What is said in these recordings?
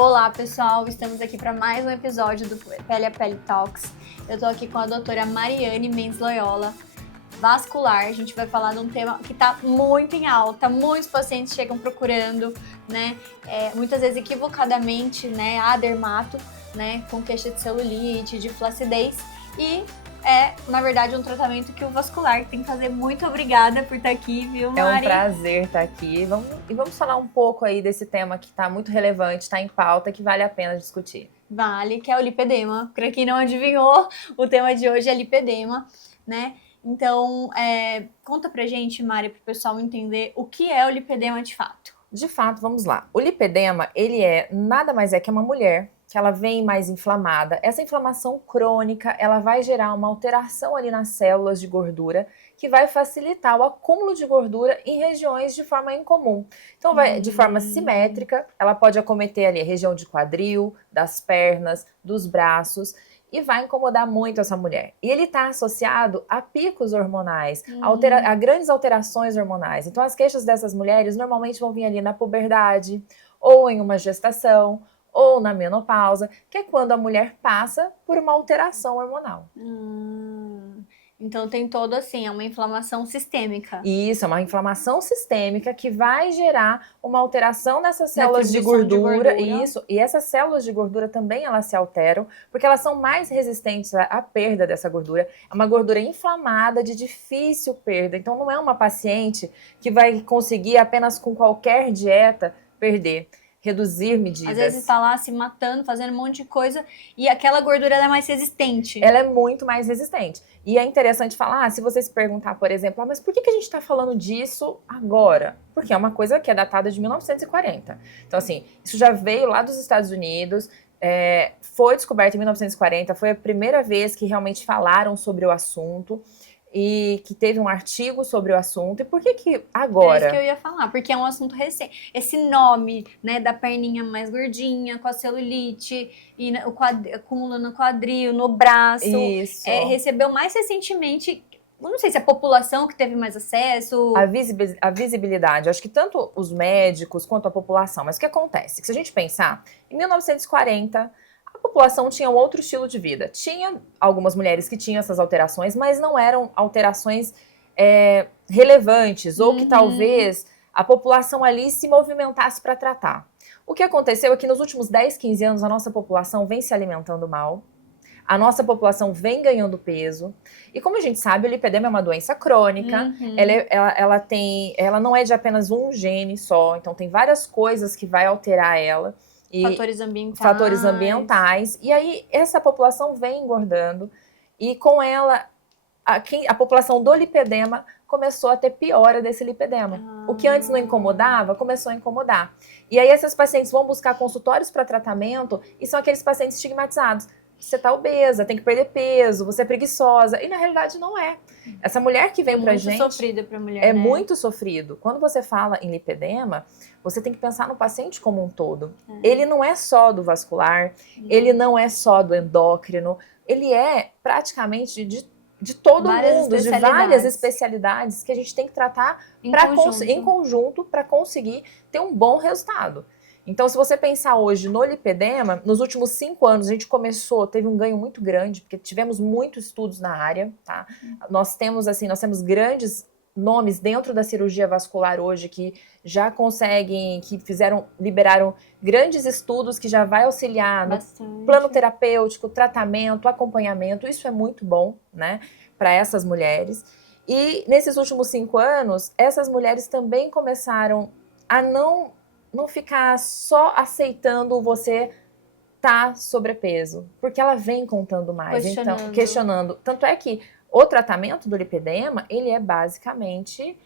Olá, pessoal! Estamos aqui para mais um episódio do Pele a Pele Talks. Eu estou aqui com a doutora Mariane Mendes Loyola, vascular. A gente vai falar de um tema que está muito em alta, muitos pacientes chegam procurando, né? Muitas vezes equivocadamente, né? A dermato, né? Com queixa de celulite, de flacidez. E na verdade, um tratamento que o vascular tem que fazer. Muito obrigada por estar aqui, viu, Mari? É um prazer estar aqui. Vamos falar um pouco aí desse tema que está muito relevante, está em pauta, que vale a pena discutir. Vale, que é o lipedema. Para quem não adivinhou, o tema de hoje é lipedema, né? Então, conta pra gente, Mari, para o pessoal entender o que é o lipedema de fato. De fato, vamos lá. O lipedema, ele nada mais é que uma mulher que ela vem mais inflamada. Essa inflamação crônica, ela vai gerar uma alteração ali nas células de gordura, que vai facilitar o acúmulo de gordura em regiões de forma incomum. Então, de forma simétrica, ela pode acometer ali a região de quadril, das pernas, dos braços, e vai incomodar muito essa mulher. E ele está associado a picos hormonais, a grandes alterações hormonais. Então, as queixas dessas mulheres normalmente vão vir ali na puberdade, ou em uma gestação, ou na menopausa, que é quando a mulher passa por uma alteração hormonal. Então tem todo assim, é uma inflamação sistêmica. Isso, é uma inflamação sistêmica que vai gerar uma alteração nessas células de gordura. Isso, e essas células de gordura também elas se alteram, porque elas são mais resistentes à perda dessa gordura. É uma gordura inflamada, de difícil perda. Então não é uma paciente que vai conseguir apenas com qualquer dieta perder. Reduzir medidas. Às vezes está lá se matando, fazendo um monte de coisa e aquela gordura é mais resistente. Ela é muito mais resistente. E é interessante falar, se você se perguntar, por exemplo, mas por que a gente está falando disso agora? Porque é uma coisa que é datada de 1940. Então, assim, isso já veio lá dos Estados Unidos, foi descoberto em 1940, foi a primeira vez que realmente falaram sobre o assunto. E que teve um artigo sobre o assunto. E por que agora? É isso que eu ia falar, porque é um assunto recente. Esse nome, né, da perninha mais gordinha, com a celulite, e acúmulo no quadril, no braço. Isso. Recebeu mais recentemente, não sei se a população que teve mais acesso. A visibilidade, acho que tanto os médicos quanto a população. Mas o que acontece? Que se a gente pensar, em 1940... a população tinha um outro estilo de vida. Tinha algumas mulheres que tinham essas alterações, mas não eram alterações relevantes, ou que talvez a população ali se movimentasse para tratar. O que aconteceu é que nos últimos 10, 15 anos a nossa população vem se alimentando mal, a nossa população vem ganhando peso, e como a gente sabe, o lipedema é uma doença crônica, ela não é de apenas um gene só, então tem várias coisas que vai alterar ela, Fatores ambientais. E aí essa população vem engordando e com ela a população do lipedema começou a ter piora desse lipedema. O que antes não incomodava, começou a incomodar. E aí esses pacientes vão buscar consultórios para tratamento e são aqueles pacientes estigmatizados. Você está obesa, tem que perder peso, você é preguiçosa. E na realidade não é. Essa mulher que vem pra gente... É muito sofrido pra mulher, né? Muito sofrido. Quando você fala em lipedema, você tem que pensar no paciente como um todo. Ele não é só do vascular, ele não é só do endócrino, ele é praticamente de todo mundo, de várias especialidades que a gente tem que tratar em conjunto para conseguir ter um bom resultado. Então, se você pensar hoje no lipedema, nos últimos 5 anos a gente teve um ganho muito grande, porque tivemos muitos estudos na área, tá? Nós temos grandes nomes dentro da cirurgia vascular hoje que já conseguem, liberaram grandes estudos que já vai auxiliar no plano terapêutico, tratamento, acompanhamento. Isso é muito bom, né, para essas mulheres. E nesses últimos 5 anos, essas mulheres também começaram a não ficar só aceitando você tá sobrepeso, porque ela vem contando mais, questionando. Tanto é que o tratamento do lipedema, ele é basicamente,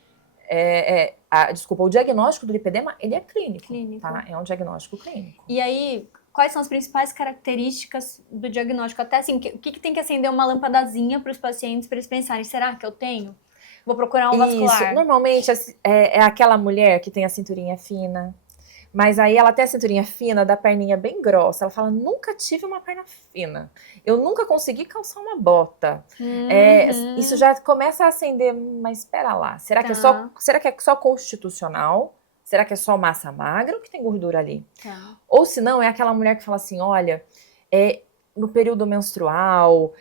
o diagnóstico do lipedema, ele é clínico. Tá? É um diagnóstico clínico. E aí, quais são as principais características do diagnóstico? Até assim, o que tem que acender uma lampadazinha para os pacientes, para eles pensarem, será que eu tenho? Vou procurar um vascular. Isso, normalmente é aquela mulher que tem a cinturinha fina, mas aí ela tem a cinturinha fina da perninha bem grossa. Ela fala, nunca tive uma perna fina. Eu nunca consegui calçar uma bota. Isso já começa a acender, mas espera lá. Será que é só constitucional? Será que é só massa magra ou que tem gordura ali? Tá. Ou se não, é aquela mulher que fala assim, olha, no período menstrual,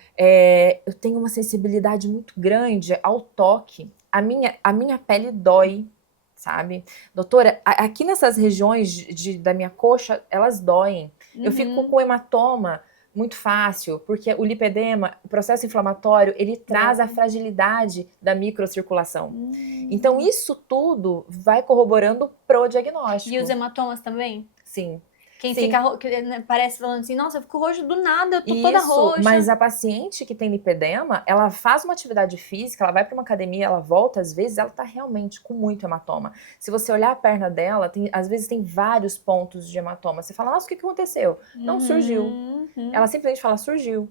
eu tenho uma sensibilidade muito grande ao toque. A minha pele dói, sabe? Doutora, aqui nessas regiões da minha coxa, elas doem. Eu fico com hematoma muito fácil, porque o lipedema, o processo inflamatório, ele traz a fragilidade da microcirculação. Então, isso tudo vai corroborando pro diagnóstico. E os hematomas também? Sim. Quem Sim. fica, parece falando assim, nossa, eu fico roxo do nada, eu tô toda roxa. Mas a paciente que tem lipedema, ela faz uma atividade física, ela vai para uma academia, ela volta, às vezes ela tá realmente com muito hematoma. Se você olhar a perna dela, às vezes tem vários pontos de hematoma. Você fala, nossa, o que aconteceu? Não, surgiu. Ela simplesmente fala, surgiu.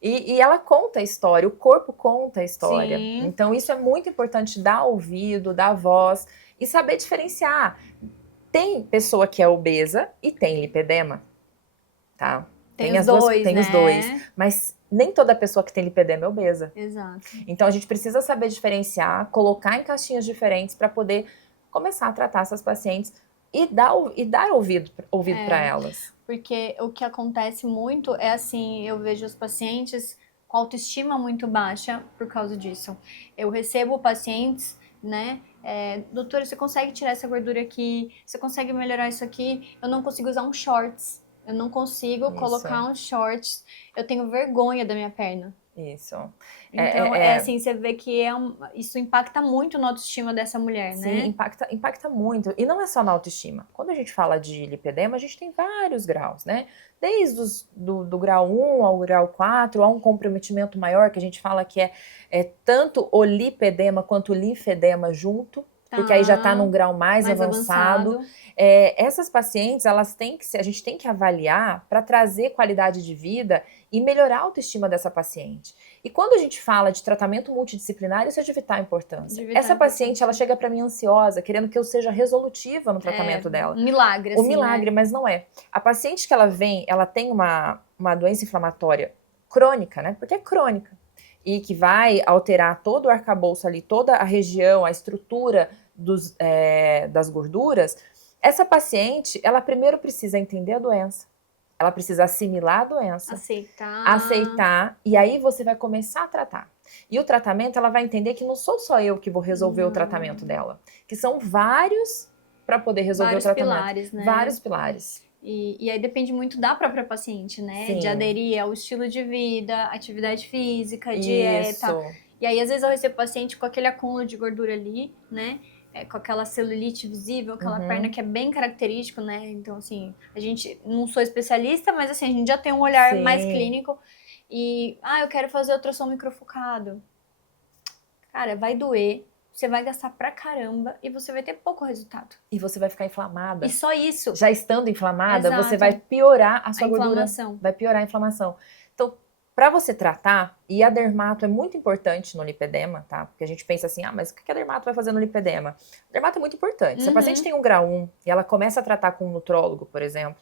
E ela conta a história, o corpo conta a história. Sim. Então isso é muito importante, dar ouvido, dar voz e saber diferenciar. Tem pessoa que é obesa e tem lipedema, tá? Tem os dois, tem né? os dois, mas nem toda pessoa que tem lipedema é obesa. Exato. Então a gente precisa saber diferenciar, colocar em caixinhas diferentes para poder começar a tratar essas pacientes e dar ouvido para elas. Porque o que acontece muito é assim, eu vejo os pacientes com autoestima muito baixa por causa disso. Eu recebo pacientes, né? Doutora, você consegue tirar essa gordura aqui? Você consegue melhorar isso aqui? Eu não consigo usar um shorts. Eu não consigo colocar um shorts. Eu tenho vergonha da minha perna. Isso. Então, assim, você vê que isso impacta muito na autoestima dessa mulher, né? Sim, impacta muito. E não é só na autoestima. Quando a gente fala de lipedema, a gente tem vários graus, né? Desde do grau 1 ao grau 4, há um comprometimento maior, que a gente fala que é tanto o lipedema quanto o linfedema junto, porque aí já está num grau mais avançado. Essas pacientes, a gente tem que avaliar para trazer qualidade de vida e melhorar a autoestima dessa paciente. E quando a gente fala de tratamento multidisciplinar, isso é de vital importância. Essa paciente, ela chega para mim ansiosa, querendo que eu seja resolutiva no tratamento dela. Um milagre, assim, milagre, né? Mas não é. A paciente que ela vem, ela tem uma doença inflamatória crônica, né? Porque é crônica. E que vai alterar todo o arcabouço ali, toda a região, a estrutura das gorduras. Essa paciente, ela primeiro precisa entender a doença. Ela precisa assimilar a doença. Aceitar. E aí você vai começar a tratar. E o tratamento, ela vai entender que não sou só eu que vou resolver o tratamento dela. Que são vários para poder resolver o tratamento. Pilares, né? Vários pilares. E aí depende muito da própria paciente, né? Sim. De aderir ao estilo de vida, atividade física, dieta. E aí, às vezes, eu recebo paciente com aquele acúmulo de gordura ali, né? Com aquela celulite visível, aquela perna que é bem característico, né? Então, assim, a gente não sou especialista, mas assim, a gente já tem um olhar mais clínico. E, eu quero fazer ultrassom microfocado. Cara, vai doer, você vai gastar pra caramba e você vai ter pouco resultado. E você vai ficar inflamada. E só isso. Já estando inflamada, Exato. Você vai piorar a sua gordura. Inflamação. Vai piorar a inflamação. Então, para você tratar, e a dermato é muito importante no lipedema, tá? Porque a gente pensa assim, mas o que a dermato vai fazer no lipedema? A dermato é muito importante. Se a paciente tem um grau 1 e ela começa a tratar com um nutrólogo, por exemplo,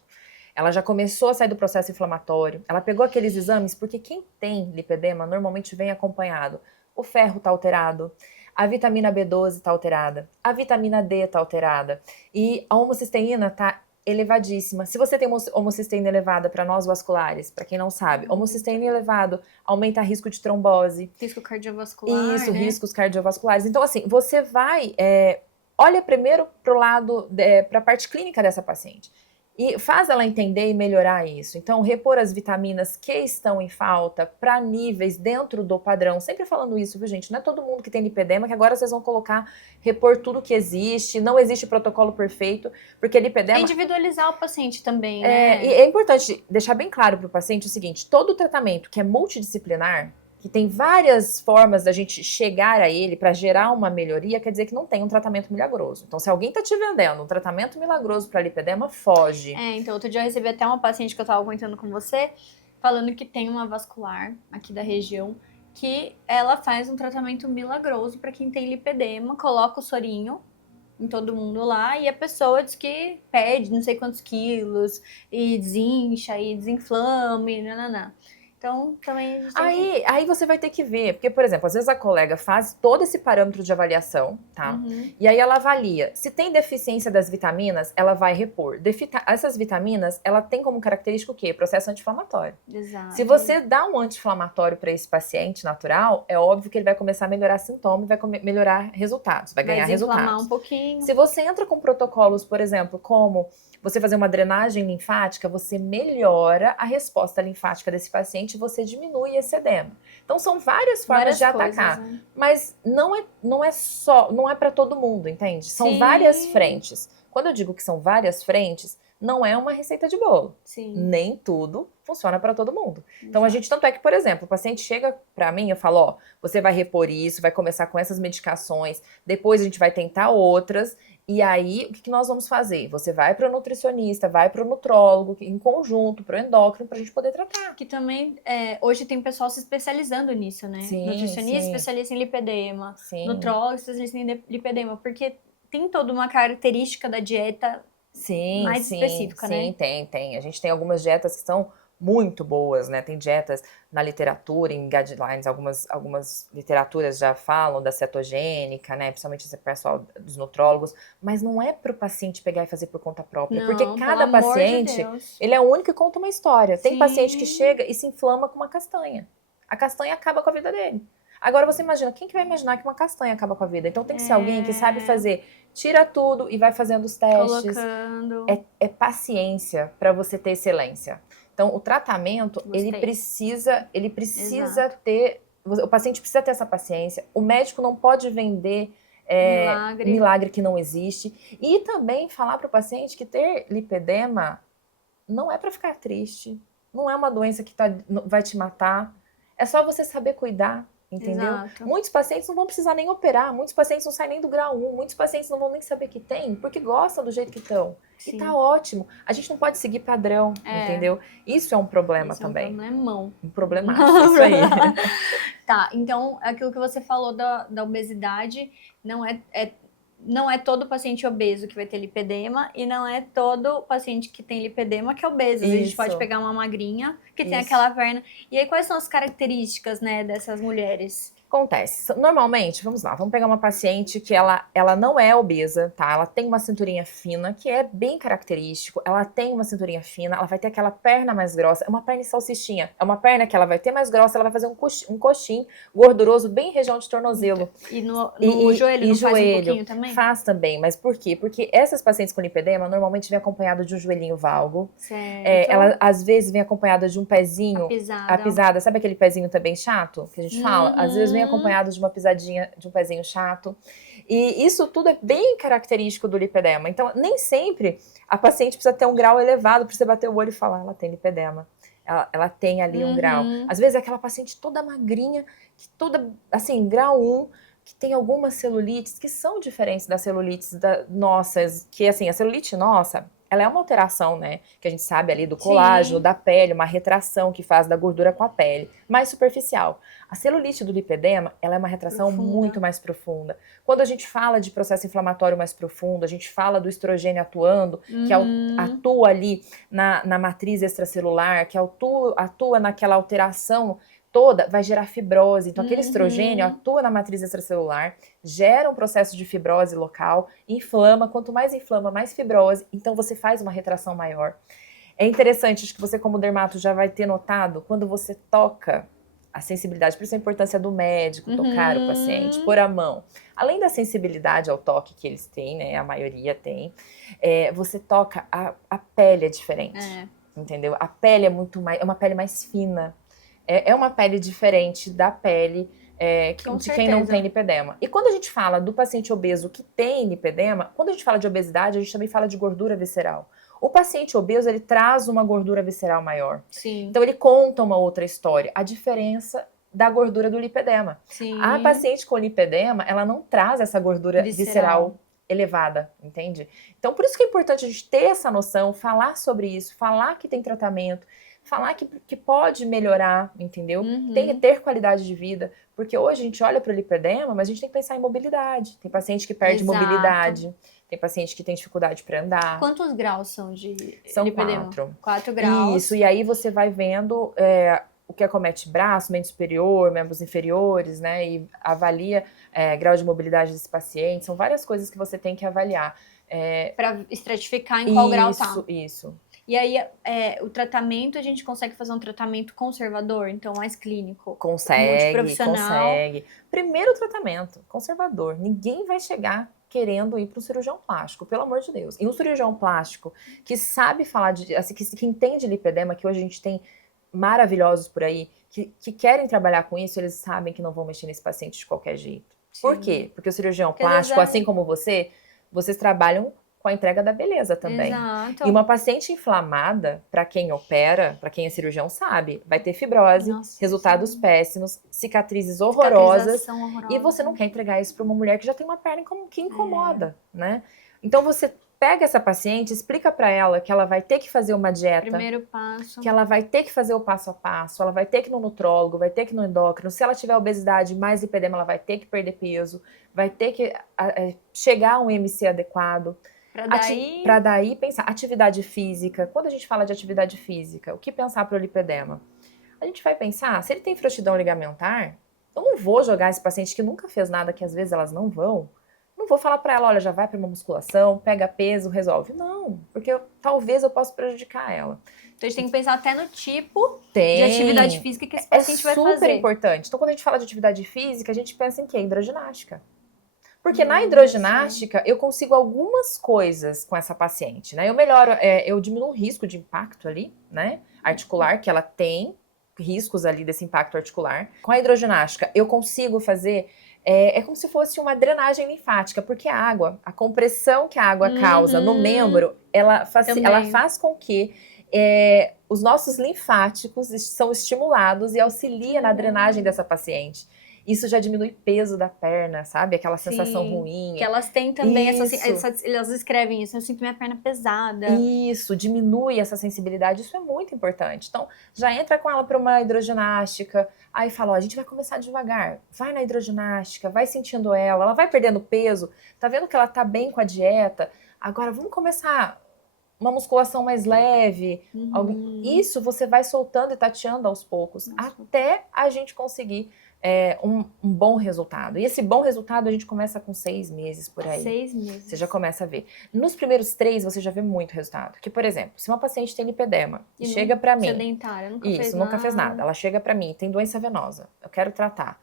ela já começou a sair do processo inflamatório, ela pegou aqueles exames, porque quem tem lipedema normalmente vem acompanhado. O ferro tá alterado, a vitamina B12 tá alterada, a vitamina D tá alterada e a homocisteína tá elevadíssima. Se você tem homocisteína elevada para nós vasculares, para quem não sabe, homocisteína elevado aumenta risco de trombose. Risco cardiovascular, Isso, né? Riscos cardiovasculares. Então, assim, você vai... olha primeiro pro lado, para a parte clínica dessa paciente. E faz ela entender e melhorar isso. Então, repor as vitaminas que estão em falta para níveis dentro do padrão. Sempre falando isso, viu, gente? Não é todo mundo que tem lipedema que agora vocês vão colocar, repor tudo que existe. Não existe protocolo perfeito, porque lipedema... Individualizar o paciente também, né? E é importante deixar bem claro para o paciente o seguinte, todo tratamento que é multidisciplinar, que tem várias formas da gente chegar a ele para gerar uma melhoria, quer dizer que não tem um tratamento milagroso. Então, se alguém está te vendendo um tratamento milagroso para lipedema, foge. Então, outro dia eu recebi até uma paciente que eu estava comentando com você, falando que tem uma vascular aqui da região, que ela faz um tratamento milagroso para quem tem lipedema, coloca o sorinho em todo mundo lá, e a pessoa diz que perde não sei quantos quilos, e desincha, e desinflame, nananã. Então, também a gente tem que... Aí você vai ter que ver, porque, por exemplo, às vezes a colega faz todo esse parâmetro de avaliação, tá? Uhum. E aí ela avalia. Se tem deficiência das vitaminas, ela vai repor. Essas vitaminas, ela tem como característica o quê? Processo anti-inflamatório. Exato. Se você dá um anti-inflamatório para esse paciente natural, é óbvio que ele vai começar a melhorar sintomas, vai melhorar resultados, vai ganhar resultados. Um pouquinho. Se você entra com protocolos, por exemplo, como você fazer uma drenagem linfática, você melhora a resposta linfática desse paciente e você diminui esse edema. Então são várias formas de atacar, né? mas não é para todo mundo, entende? São várias frentes. Quando eu digo que são várias frentes, não é uma receita de bolo. Sim. Nem tudo funciona para todo mundo. Então a gente, tanto é que, por exemplo, o paciente chega para mim, eu falo, ó, você vai repor isso, vai começar com essas medicações, depois a gente vai tentar outras. E aí, o que nós vamos fazer? Você vai para o nutricionista, vai para o nutrólogo, em conjunto, para o endócrino, para a gente poder tratar. Que também, hoje tem pessoal se especializando nisso, né? Sim, Nutricionista, especialista em lipedema, nutrólogo, especialista em lipedema, porque tem toda uma característica da dieta mais específica, né? Sim, tem. A gente tem algumas dietas que são muito boas, né? Tem dietas na literatura, em guidelines, algumas literaturas já falam da cetogênica, né? Principalmente esse pessoal dos nutrólogos, mas não é para o paciente pegar e fazer por conta própria, porque cada paciente, ele é único e conta uma história. Tem paciente que chega e se inflama com uma castanha. A castanha acaba com a vida dele. Agora você imagina, quem que vai imaginar que uma castanha acaba com a vida? Então tem que ser alguém que sabe fazer, tira tudo e vai fazendo os testes. Colocando. É paciência para você ter excelência. Então, o tratamento, ele precisa ter... O paciente precisa ter essa paciência. O médico não pode vender milagre que não existe. E também falar para o paciente que ter lipedema não é para ficar triste. Não é uma doença que vai te matar. É só você saber cuidar. Entendeu? Exato. Muitos pacientes não vão precisar nem operar, muitos pacientes não saem nem do grau 1, muitos pacientes não vão nem saber que tem, porque gostam do jeito que estão. E tá ótimo. A gente não pode seguir padrão, entendeu? Isso é um problema também. É um problemão. Um problemaço, isso aí. Tá, então aquilo que você falou da obesidade não é todo paciente obeso que vai ter lipedema e não é todo paciente que tem lipedema que é obeso. A gente pode pegar uma magrinha que tem aquela perna. E aí, quais são as características, né, dessas mulheres? Acontece. Normalmente, vamos lá, vamos pegar uma paciente que ela não é obesa, tá? Ela tem uma cinturinha fina, que é bem característico. Ela tem uma cinturinha fina, ela vai ter aquela perna mais grossa. É uma perna de salsichinha. É uma perna que ela vai ter mais grossa, ela vai fazer um coxim gorduroso bem em região de tornozelo. E no joelho não faz um pouquinho também? Faz também, mas por quê? Porque essas pacientes com lipedema normalmente vêm acompanhadas de um joelhinho valgo. Certo. Ela às vezes vem acompanhada de um pezinho. A pisada. Sabe aquele pezinho também chato que a gente fala? Às vezes vem acompanhado de uma pisadinha, de um pezinho chato. E isso tudo é bem característico do lipedema. Então, nem sempre a paciente precisa ter um grau elevado para você bater o olho e falar, ela tem lipedema. Ela tem ali um grau. Às vezes é aquela paciente toda magrinha, que toda, assim, grau 1, que tem algumas celulites que são diferentes das celulites nossas, que assim, a celulite nossa, ela é uma alteração, né, que a gente sabe ali do colágeno, da pele, uma retração que faz da gordura com a pele, mais superficial. A celulite do lipedema, ela é uma retração muito mais profunda. Quando a gente fala de processo inflamatório mais profundo, a gente fala do estrogênio atuando, que atua ali na matriz extracelular, que atua naquela alteração toda, vai gerar fibrose. Então, aquele estrogênio atua na matriz extracelular, gera um processo de fibrose local, inflama. Quanto mais inflama, mais fibrose. Então, você faz uma retração maior. É interessante, acho que você, como dermato, já vai ter notado, quando você toca a sensibilidade, por isso a importância do médico tocar o paciente, pôr a mão. Além da sensibilidade ao toque que eles têm, né, a maioria tem, você toca, a pele é diferente, entendeu? A pele é uma pele mais fina. É uma pele diferente da pele de quem não tem lipedema. E quando a gente fala do paciente obeso que tem lipedema, quando a gente fala de obesidade, a gente também fala de gordura visceral. O paciente obeso, ele traz uma gordura visceral maior. Sim. Então, ele conta uma outra história. A diferença da gordura do lipedema. Sim. A paciente com lipedema, ela não traz essa gordura visceral elevada, entende? Então, por isso que é importante a gente ter essa noção, falar sobre isso, falar que tem tratamento, falar que pode melhorar, entendeu? Tem que ter qualidade de vida, porque hoje a gente olha para o lipedema, mas a gente tem que pensar em mobilidade. Tem paciente que perde mobilidade, tem paciente que tem dificuldade para andar. Quantos graus são de São lipedema? 4. 4 graus. Isso, e aí você vai vendo o que acomete braço, membro superior, membros inferiores, né? E avalia grau de mobilidade desse paciente. São várias coisas que você tem que avaliar. Para estratificar em qual grau tá. Isso. E aí, o tratamento, a gente consegue fazer um tratamento conservador, então mais clínico? Consegue. Primeiro tratamento, conservador. Ninguém vai chegar querendo ir para um cirurgião plástico, pelo amor de Deus. E um cirurgião plástico que sabe falar, assim, que entende lipedema, que hoje a gente tem maravilhosos por aí, que querem trabalhar com isso, eles sabem que não vão mexer nesse paciente de qualquer jeito. Sim. Por quê? Porque o cirurgião plástico, assim como vocês trabalham com a entrega da beleza também. Exato. E uma paciente inflamada, para quem opera, para quem é cirurgião sabe, vai ter fibrose, resultados péssimos, cicatrizes horrorosas. E você não quer entregar isso para uma mulher que já tem uma perna que incomoda, né? Então você pega essa paciente, explica para ela que ela vai ter que fazer uma dieta. Primeiro passo. Que ela vai ter que fazer o passo a passo, ela vai ter que ir no nutrólogo, vai ter que ir no endócrino. Se ela tiver obesidade mais lipedema, ela vai ter que perder peso, vai ter que chegar a um IMC adequado. Para daí pensar. Atividade física. Quando a gente fala de atividade física, o que pensar para o lipedema? A gente vai pensar, se ele tem frouxidão ligamentar, eu não vou jogar esse paciente que nunca fez nada, que às vezes elas não vão. Não vou falar para ela, olha, já vai para uma musculação, pega peso, resolve. Não, porque talvez eu possa prejudicar ela. Então a gente tem que pensar até no tipo de atividade física que esse paciente vai fazer. É super importante. Então quando a gente fala de atividade física, a gente pensa em quê? Hidroginástica. Porque na hidroginástica eu consigo algumas coisas com essa paciente, né? Eu melhoro, eu diminuo o risco de impacto ali, né? Articular, que ela tem riscos ali desse impacto articular. Com a hidroginástica eu consigo fazer, é como se fosse uma drenagem linfática, porque a compressão que a água causa no membro, ela faz com que os nossos linfáticos são estimulados e auxilia na drenagem dessa paciente. Isso já diminui peso da perna, sabe? Aquela sensação ruim. Que elas têm também elas escrevem isso, eu sinto minha perna pesada. Isso, diminui essa sensibilidade, isso é muito importante. Então, já entra com ela para uma hidroginástica, aí fala, ó, a gente vai começar devagar, vai na hidroginástica, vai sentindo ela vai perdendo peso, tá vendo que ela tá bem com a dieta, agora vamos começar uma musculação mais leve. Isso você vai soltando e tateando aos poucos, até a gente conseguir um bom resultado. E esse bom resultado a gente começa com 6 meses por aí. 6 meses. Você já começa a ver. Nos primeiros 3 você já vê muito resultado. Que, por exemplo, se uma paciente tem lipedema e chega pra mim... Sedentária, nunca fez nada. Ela chega pra mim, tem doença venosa. Eu quero tratar.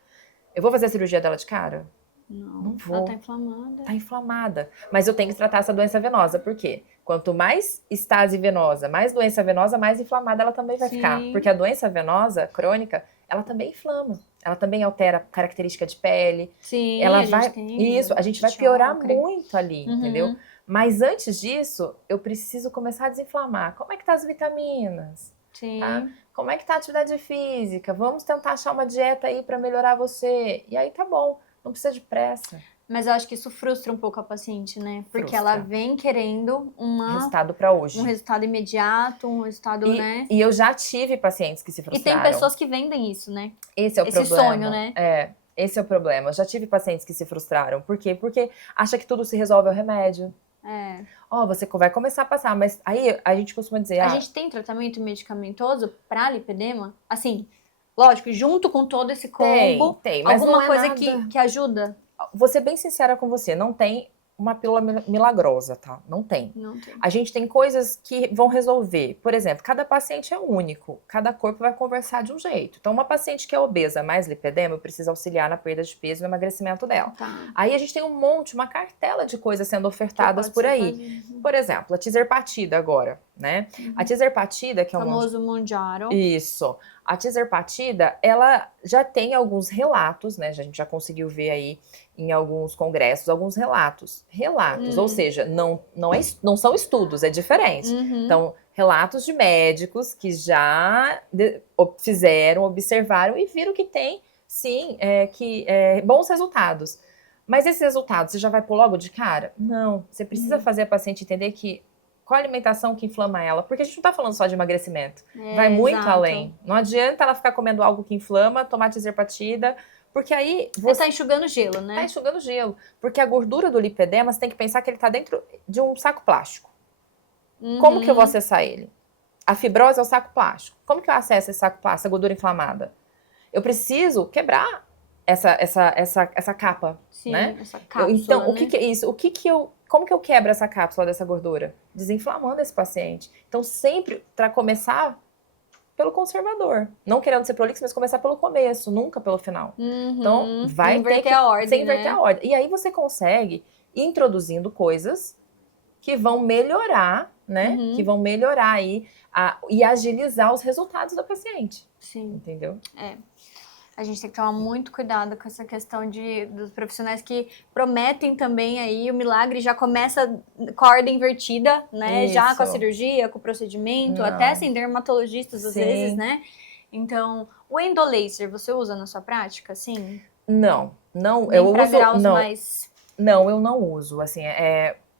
Eu vou fazer a cirurgia dela de cara? Não vou. Ela tá inflamada. Tá inflamada. Mas eu tenho que tratar essa doença venosa. Por quê? Quanto mais estase venosa, mais doença venosa, mais inflamada ela também vai ficar. Porque a doença venosa crônica, ela também inflama. Ela também altera a característica de pele. Sim, ela a gente vai piorar muito ali, entendeu? Mas antes disso, eu preciso começar a desinflamar. Como é que tá as vitaminas? Sim. Tá? Como é que tá a atividade física? Vamos tentar achar uma dieta aí pra melhorar você. E aí tá bom, não precisa de pressa. Mas eu acho que isso frustra um pouco a paciente, né? Porque ela vem querendo resultado para hoje. Um resultado imediato, um resultado, né? E eu já tive pacientes que se frustraram. E tem pessoas que vendem isso, né? Esse é o problema. Esse sonho, né? Esse é o problema. Eu já tive pacientes que se frustraram. Por quê? Porque acha que tudo se resolve ao remédio. Você vai começar a passar, mas aí a gente costuma dizer... A gente tem tratamento medicamentoso para lipedema? Assim, lógico, junto com todo esse combo, tem, mas alguma não coisa nada... que ajuda? Vou ser bem sincera com você, não tem uma pílula milagrosa, tá? Não tem. A gente tem coisas que vão resolver. Por exemplo, cada paciente é único, cada corpo vai conversar de um jeito. Então, uma paciente que é obesa, mais lipedema, eu preciso auxiliar na perda de peso e no emagrecimento dela. Aí a gente tem uma cartela de coisas sendo ofertadas por aí. Por exemplo, a tizerpatida agora, né? A tizerpatida, que é o famoso Mounjaro. Isso. A tizerpatida, ela já tem alguns relatos, né? A gente já conseguiu ver aí em alguns congressos, alguns relatos. Ou seja, não são estudos, é diferente. Então, relatos de médicos que já observaram e viram que tem, sim, bons resultados. Mas esses resultados, você já vai pôr logo de cara? Não. Você precisa fazer a paciente entender que qual a alimentação que inflama ela? Porque a gente não tá falando só de emagrecimento. Vai muito além. Não adianta ela ficar comendo algo que inflama, tomar tizerpatida, porque aí... Você tá enxugando gelo, né? Tá enxugando gelo. Porque a gordura do lipedema, você tem que pensar que ele tá dentro de um saco plástico. Como que eu vou acessar ele? A fibrose é o saco plástico. Como que eu acesso esse saco plástico, essa gordura inflamada? Eu preciso quebrar essa capa, Sim, né? essa cápsula, Então, o né? que é isso? Como que eu quebro essa cápsula dessa gordura? Desinflamando esse paciente. Então, sempre para começar pelo conservador. Não querendo ser prolixo, mas começar pelo começo, nunca pelo final. Então, vai ter que... Inverter a ordem, Sem inverter né? a ordem. E aí você consegue ir introduzindo coisas que vão melhorar, né? Que vão melhorar aí e agilizar os resultados do paciente. Sim. Entendeu? A gente tem que tomar muito cuidado com essa questão dos profissionais que prometem também aí o milagre, já começa com a ordem invertida, né? Já com a Isso. cirurgia, com o procedimento, Não. até assim, dermatologistas às Sim. vezes, né? Então, o endolaser, você usa na sua prática, sim? Não. Nem Eu pra uso... graus Não. mais... Não, eu não uso. Assim,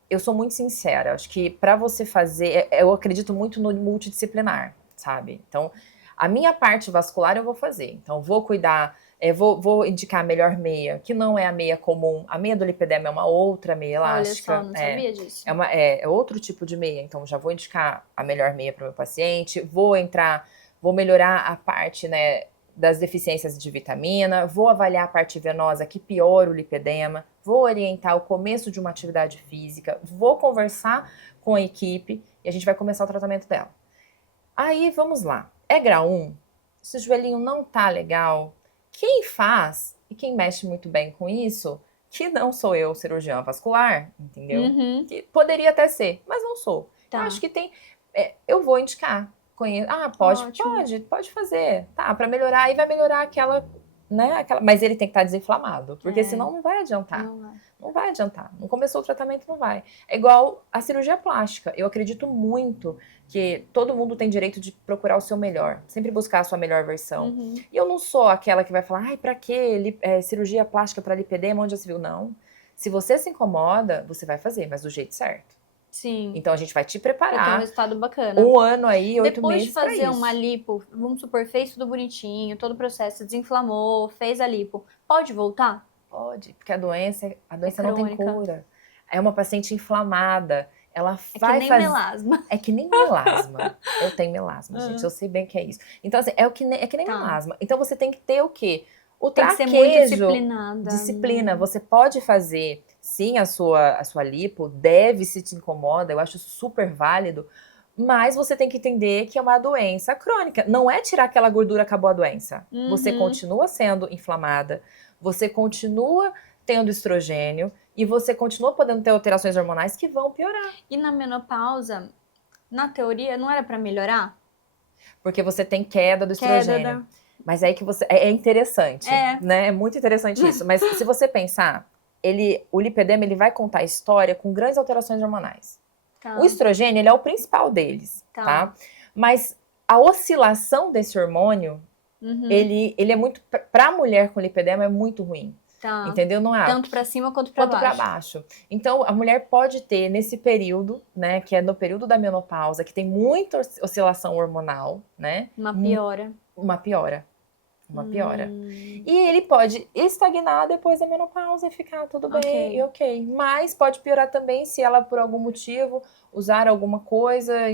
eu sou muito sincera. Acho que para você fazer... Eu acredito muito no multidisciplinar, sabe? Então, a minha parte vascular eu vou fazer. Então, vou cuidar... vou indicar a melhor meia, que não é a meia comum. A meia do lipedema é uma outra meia elástica. Olha só, não sabia disso. É outro tipo de meia. Então, já vou indicar a melhor meia para o meu paciente. Vou melhorar a parte, né, das deficiências de vitamina, vou avaliar a parte venosa que piora o lipedema, vou orientar o começo de uma atividade física, vou conversar com a equipe e a gente vai começar o tratamento dela. Aí, vamos lá. É grau 1, se o joelhinho não tá legal, quem faz e quem mexe muito bem com isso, que não sou eu, cirurgiã vascular, entendeu? Que poderia até ser, mas não sou. Tá. Eu acho que tem... eu vou indicar. Pode fazer. Tá, pra melhorar, aí vai melhorar aquela, né? Mas ele tem que estar desinflamado, porque senão não vai adiantar. Não vai adiantar. Não começou o tratamento, não vai. É igual a cirurgia plástica. Eu acredito muito que todo mundo tem direito de procurar o seu melhor. Sempre buscar a sua melhor versão. E eu não sou aquela que vai falar, ai, pra quê? Cirurgia plástica pra lipedema, onde já se viu? Não. Se você se incomoda, você vai fazer, mas do jeito certo. Sim. Então a gente vai te Pra ter um preparar resultado bacana. 1 ano aí, 8 Depois meses de pra fazer isso. uma lipo, vamos supor, fez tudo bonitinho, todo o processo desinflamou, fez a lipo, pode voltar? Pode, porque a doença não tem crônica. cura. É uma paciente inflamada. Ela É vai que nem fazer... melasma. É que nem melasma. Eu tenho melasma, gente. Eu sei bem o que é isso. Então, assim, é que nem Tá. melasma. Então, você tem que ter o quê? O Tem que ser traquejo. muito disciplinada. Disciplina. Você pode fazer, sim, a sua lipo, deve se te incomoda, eu acho super válido, mas você tem que entender que é uma doença crônica. Não é tirar aquela gordura, acabou a doença. Você continua sendo inflamada, você continua tendo estrogênio e você continua podendo ter alterações hormonais que vão piorar. E na menopausa, na teoria, não era pra melhorar? Porque você tem queda do estrogênio. Mas é aí que você... É interessante, né? É muito interessante isso. Mas se você pensar, o lipedema, ele vai contar a história com grandes alterações hormonais. Tá. O estrogênio, ele é o principal deles, tá? Mas a oscilação desse hormônio, ele é muito... Pra mulher com lipedema, é muito ruim. Tá. Entendeu? Não é Tanto pra cima quanto pra baixo. Então, a mulher pode ter nesse período, né, que é no período da menopausa, que tem muita oscilação hormonal, né? Uma piora. Uma piora. E ele pode estagnar depois da menopausa e ficar tudo bem e ok. Mas pode piorar também se ela, por algum motivo, usar alguma coisa,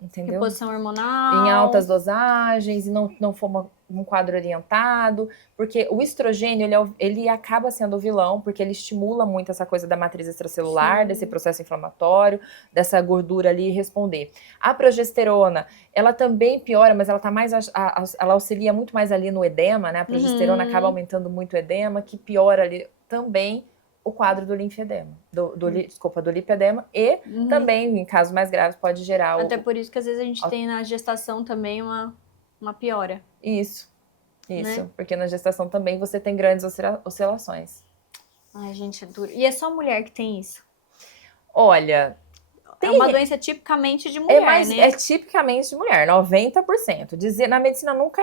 entendeu? Reposição hormonal. Em altas dosagens e não for um quadro orientado, porque o estrogênio, ele acaba sendo o vilão, porque ele estimula muito essa coisa da matriz extracelular, desse processo inflamatório, dessa gordura ali responder. A progesterona, ela também piora, mas ela tá mais, ela auxilia muito mais ali no edema, né? A progesterona acaba aumentando muito o edema, que piora ali também o quadro do linfedema, do lipedema, e também, em casos mais graves, pode gerar Até por isso que às vezes a gente tem na gestação também uma piora. Isso, né? Porque na gestação também você tem grandes oscilações. Ai, gente, é duro. E é só mulher que tem isso? Olha... É uma doença tipicamente de mulher, né? É tipicamente de mulher, 90%. Na medicina nunca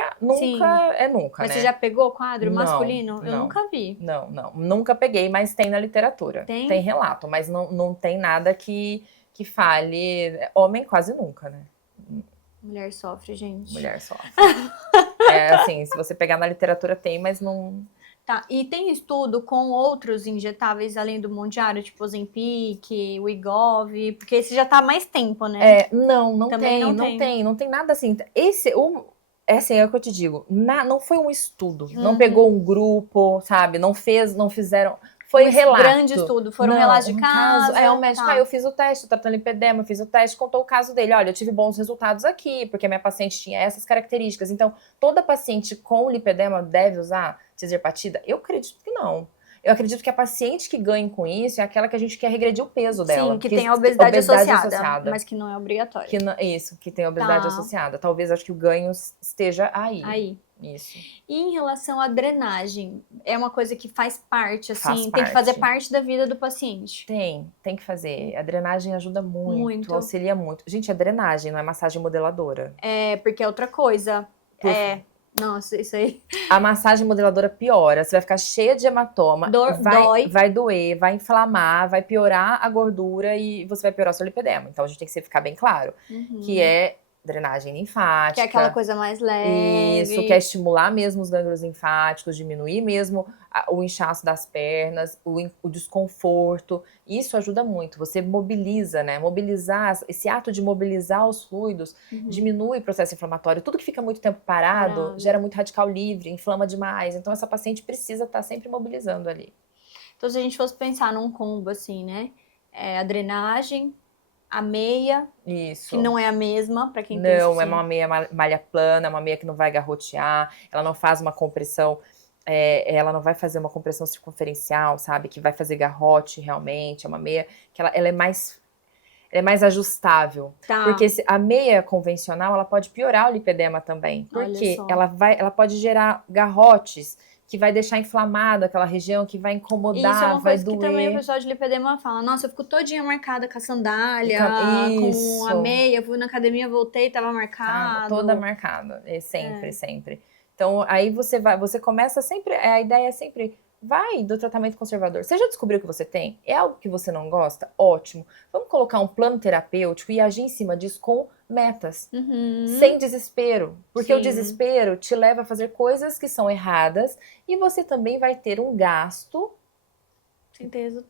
é nunca, Mas né? você já pegou quadro Não, masculino? Eu não. nunca vi. Não, nunca peguei, mas tem na literatura. Tem relato, mas não tem nada que fale. Homem quase nunca, né? Mulher sofre, gente. Mulher sofre. Assim, se você pegar na literatura tem, mas não Tá, e tem estudo com outros injetáveis além do Mounjaro, tipo Ozempic, Wegovy, porque esse já tá há mais tempo, né? Não Também tem, não tem. não tem nada assim. É assim, é o que eu te digo, não foi um estudo, não Uhum. pegou um grupo, sabe, não fizeram, foi Grande relato. estudo, foram Não, relatos de um casa. caso, um médico, Tá. eu fiz o teste, eu tratando lipedema, eu fiz o teste, contou o caso dele, olha, eu tive bons resultados aqui, porque a minha paciente tinha essas características, então, toda paciente com lipedema deve usar tirzepatida? Eu acredito que não. Eu acredito que a paciente que ganhe com isso é aquela que a gente quer regredir o peso dela. Sim, que tem a obesidade associada, mas que não é obrigatório. Isso, que tem a obesidade Tá. associada. Talvez, acho que o ganho esteja aí. Aí. Isso. E em relação à drenagem, é uma coisa que faz parte, assim, tem que parte. fazer parte da vida do paciente. Tem que fazer. A drenagem ajuda muito, Muito. auxilia muito. Gente, é drenagem, não é massagem modeladora. É, porque é outra coisa. Nossa, isso aí. A massagem modeladora piora, você vai ficar cheia de hematoma, Dói. vai doer, vai inflamar, vai piorar a gordura e você vai piorar o seu lipedema. Então a gente tem que ficar bem claro, que é drenagem linfática. Que é aquela coisa mais leve. Isso, que é estimular mesmo os gânglios linfáticos, diminuir mesmo o inchaço das pernas, o desconforto. Isso ajuda muito. Você mobiliza, né? Mobilizar, esse ato de mobilizar os fluidos diminui o processo inflamatório. Tudo que fica muito tempo parado gera muito radical livre, inflama demais. Então essa paciente precisa estar sempre mobilizando ali. Então se a gente fosse pensar num combo assim, né? A drenagem, a meia, isso. Que não é a mesma, para quem tem Não, é uma meia malha plana, uma meia que não vai garrotear, ela não faz uma compressão, ela não vai fazer uma compressão circunferencial, sabe? Que vai fazer garrote realmente, é uma meia que ela é mais ajustável. Tá. Porque a meia convencional, ela pode piorar o lipedema também. Porque ela pode gerar garrotes, que vai deixar inflamado aquela região, que vai incomodar, isso é uma vai coisa doer. Que também o pessoal de lipedema fala, nossa, eu fico todinha marcada com a sandália, com a meia, fui na academia, voltei, tava marcado. Toda marcada, sempre. Então, aí você começa sempre, a ideia é sempre, vai do tratamento conservador. Você já descobriu que você tem? É algo que você não gosta? Ótimo. Vamos colocar um plano terapêutico e agir em cima disso com metas. Sem desespero. Porque o desespero te leva a fazer coisas que são erradas e você também vai ter um gasto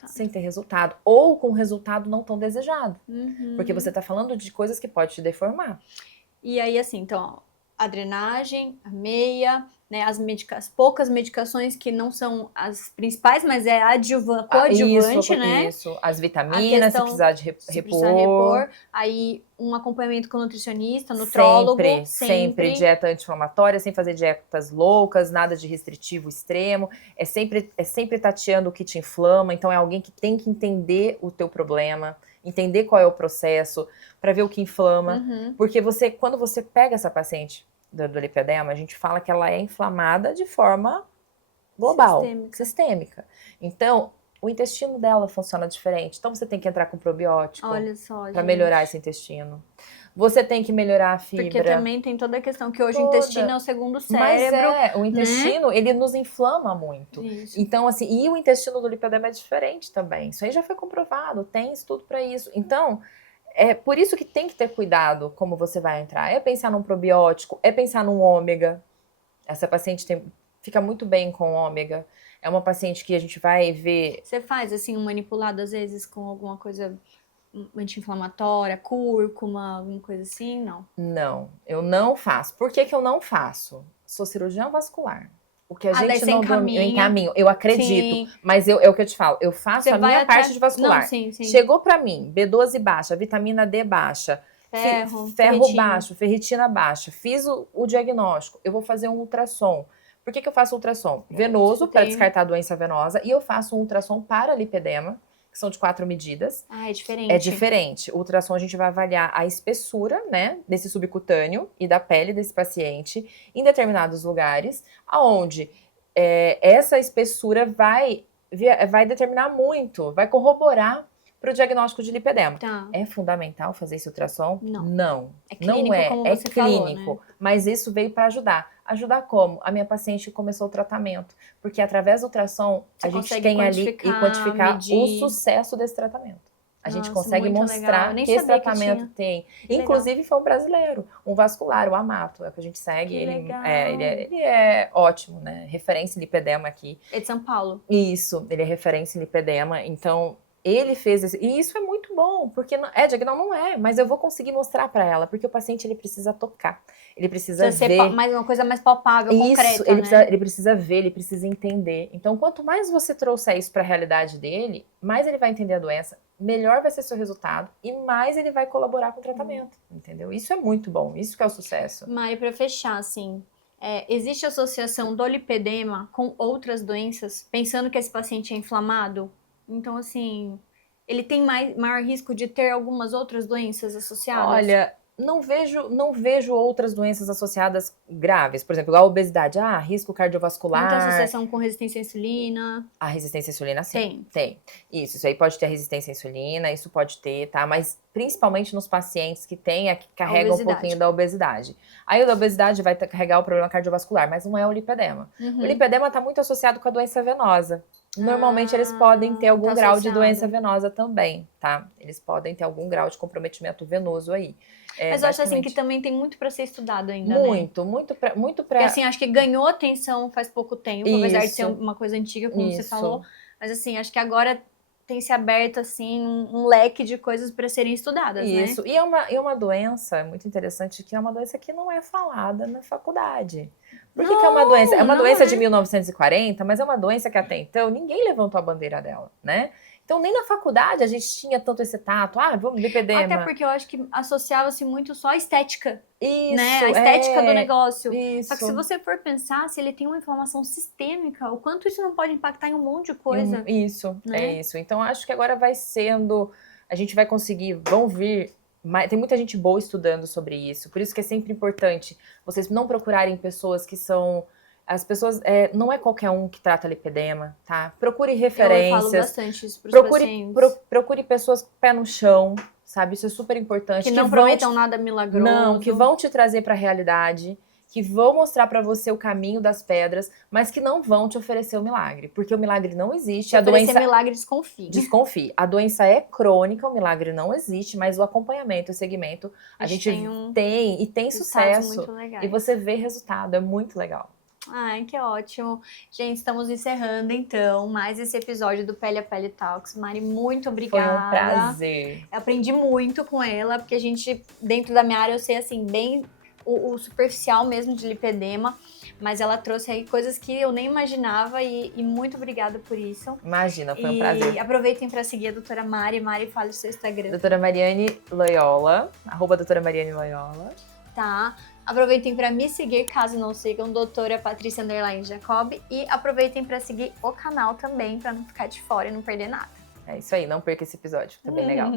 sem ter resultado. Ou com um resultado não tão desejado. Porque você tá falando de coisas que podem te deformar. E aí, assim, então, a drenagem, a meia, né, as poucas medicações que não são as principais, mas é coadjuvante, né? Isso, as vitaminas, se precisar de repor. Aí, um acompanhamento com o nutricionista, nutrólogo. Sempre dieta anti-inflamatória, sem fazer dietas loucas, nada de restritivo extremo. É sempre tateando o que te inflama. Então, é alguém que tem que entender o teu problema, entender qual é o processo, para ver o que inflama. Porque quando você pega essa paciente do lipedema, a gente fala que ela é inflamada de forma global, sistêmica. Então, o intestino dela funciona diferente. Então, você tem que entrar com probiótico para melhorar esse intestino. Você tem que melhorar a fibra. Porque também tem toda a questão que hoje o intestino é o segundo cérebro. Mas o intestino, ele nos inflama muito. Isso. Então, assim, e o intestino do lipedema é diferente também. Isso aí já foi comprovado, tem estudo para isso. Então, é por isso que tem que ter cuidado como você vai entrar. É pensar num probiótico, é pensar num ômega. Essa paciente fica muito bem com ômega. É uma paciente que a gente vai ver... Você faz, assim, um manipulado, às vezes, com alguma coisa anti-inflamatória, cúrcuma, alguma coisa assim? Não. Não, eu não faço. Por que eu não faço? Sou cirurgião vascular. O que a gente não encaminha, eu acredito. Mas é o que eu te falo, eu faço a minha parte de vascular. Não, sim. Chegou pra mim, B12 baixa, vitamina D baixa, ferro baixo, ferritina baixa. Fiz o diagnóstico, eu vou fazer um ultrassom. Por que eu faço ultrassom? Venoso, para descartar a doença venosa, e eu faço um ultrassom para lipedema, que são de 4 medidas. Ah, é diferente. É diferente. O ultrassom a gente vai avaliar a espessura, né, desse subcutâneo e da pele desse paciente em determinados lugares, aonde essa espessura vai determinar muito, vai corroborar para o diagnóstico de lipedema. Tá. É fundamental fazer esse ultrassom? Não. É clínico, como você falou, né? Mas isso veio para ajudar. Ajudar como? A minha paciente começou o tratamento. Porque através do ultrassom, a gente tem ali e quantificar o sucesso desse tratamento. A gente Nossa, consegue muito mostrar legal. Eu nem que esse sabia que tratamento tinha. tem. Que Inclusive foi um brasileiro, um vascular, o Amato, é o que a gente segue. Que legal. Ele é ótimo, né? Referência em lipedema aqui. É de São Paulo. Isso, ele é referência em lipedema, então ele fez esse, e isso é muito bom, porque diagnóstico não é, mas eu vou conseguir mostrar para ela, porque o paciente ele precisa tocar, ele precisa ver. Mais uma coisa mais palpável, Isso, concreta, ele precisa ver, ele precisa entender. Então, quanto mais você trouxer isso para a realidade dele, mais ele vai entender a doença, melhor vai ser seu resultado e mais ele vai colaborar com o tratamento, entendeu? Isso é muito bom, isso que é o sucesso. Mari, para fechar, assim, existe associação do lipedema com outras doenças, pensando que esse paciente é inflamado? Então, assim, ele tem maior risco de ter algumas outras doenças associadas? Olha, não vejo outras doenças associadas graves. Por exemplo, igual a obesidade. Risco cardiovascular. Muita associação com resistência à insulina. A resistência à insulina, sim. Tem. Isso aí pode ter resistência à insulina, isso pode ter, tá? Mas principalmente nos pacientes que carregam um pouquinho da obesidade. Aí o da obesidade vai carregar o problema cardiovascular, mas não é o lipedema. O lipedema está muito associado com a doença venosa. Normalmente eles podem ter algum grau de doença venosa também, tá? Eles podem ter algum grau de comprometimento venoso aí. Mas eu acho assim que também tem muito para ser estudado ainda, muito, né? Muito para. Porque assim, acho que ganhou atenção faz pouco tempo, apesar de ser uma coisa antiga, como você falou. Mas assim, acho que agora tem se aberto assim um leque de coisas para serem estudadas, né? Isso. E é uma doença muito interessante, que é uma doença que não é falada na faculdade. Por que é uma doença? É uma doença de 1940, mas é uma doença que até então ninguém levantou a bandeira dela, né? Então, nem na faculdade a gente tinha tanto esse tato. Vamos lipedema. Até porque eu acho que associava-se muito só a estética. Isso, né? A estética do negócio. Isso. Só que se você for pensar, se ele tem uma inflamação sistêmica, o quanto isso não pode impactar em um monte de coisa. Isso, né? É isso. Então, acho que agora vai sendo... A gente vai conseguir, vão vir... Tem muita gente boa estudando sobre isso. Por isso que é sempre importante vocês não procurarem pessoas que são... As pessoas, não é qualquer um que trata lipedema, tá? Procure referências. Eu falo bastante isso pros pacientes. Procure pessoas com o pé no chão, sabe? Isso é super importante. Que não prometam nada milagroso. Não, que vão te trazer pra realidade, que vão mostrar pra você o caminho das pedras, mas que não vão te oferecer o milagre. Porque o milagre não existe. Se oferecer milagre, desconfie. Desconfie. A doença é crônica, o milagre não existe, mas o acompanhamento, o segmento, a gente tem sucesso. Muito legais. E você vê resultado, é muito legal. Ai, que ótimo. Gente, estamos encerrando, então, mais esse episódio do Pele a Pele Talks. Mari, muito obrigada. Foi um prazer. Eu aprendi muito com ela, porque a gente, dentro da minha área, eu sei, assim, bem o superficial mesmo de lipedema, mas ela trouxe aí coisas que eu nem imaginava e muito obrigada por isso. Imagina, foi um prazer. E aproveitem para seguir a doutora Mari. Mari, fale o seu Instagram. Doutora Mariane Loyola, @doutora_Mariane_Loyola. Tá. Aproveitem para me seguir, caso não sigam, doutora Patrícia Jacob. E aproveitem para seguir o canal também, para não ficar de fora e não perder nada. É isso aí, não perca esse episódio, tá bem legal.